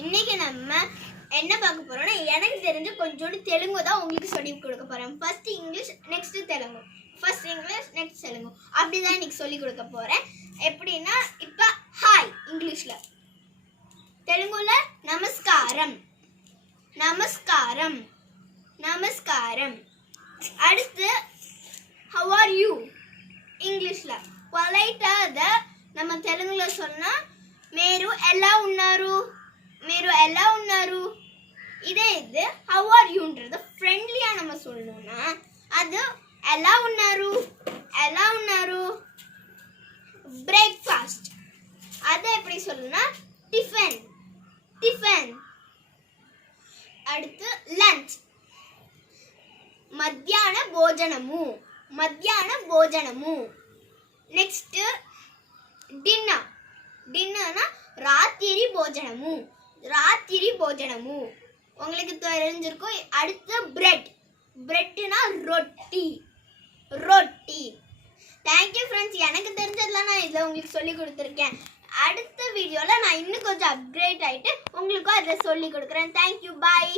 இன்னைக்கு நம்ம என்ன பார்க்க போறோம்னா எனக்கு தெரிஞ்ச கொஞ்சோண்டு தெலுங்கு தான் உங்களுக்கு சொல்லி கொடுக்க போறேன். First English next Telugu, first English next Telugu அப்படிதான் இன்னைக்கு சொல்லி கொடுக்க போறேன். எப்படின்னா இப்போ ஹாய் இங்கிலீஷ்ல, தெலுங்குல நமஸ்காரம் நமஸ்காரம் நமஸ்காரம். அடுத்து ஹவ் ஆர் யூ ఇంగ్లీష్లో పొలైటా நம்ம తెలుగులో சொன்னா మీరు ఎలా ఉన్నారు, మీరు ఎలా ఉన్నారు. இதே இது ஹவ் ஆர் யூன்றது ஃப்ரெண்ட்லியாக நம்ம சொல்லணும்னா அது ఎలా ఉన్నారు ఎలా ఉన్నారు. பிரேக்ஃபாஸ்ட் அதை எப்படி சொல்லணும்னா டிஃபன் டிஃபன். அடுத்து லஞ்ச் మధ్యాహ్న భోజనము మధ్యాహ్న భోజనము. నెక్స్ట్ డిన్నర్ డిన్నర్னா ராத்திரி భోజనము ராத்திரி భోజనము உங்களுக்கு தெரிஞ்சிருக்கும். அடுத்து பிரெட் பிரெட்னா ரொட்டி ரொட்டி. தேங்க்யூ ஃப்ரெண்ட்ஸ், எனக்கு தெரிஞ்சதெல்லாம் நான் இதில் உங்களுக்கு சொல்லி கொடுத்துருக்கேன். அடுத்த வீடியோவில் நான் இன்னும் கொஞ்சம் அப்கிரேட் ஆகிட்டு உங்களுக்கும் அதை சொல்லி கொடுக்குறேன். தேங்க்யூ, பாய்.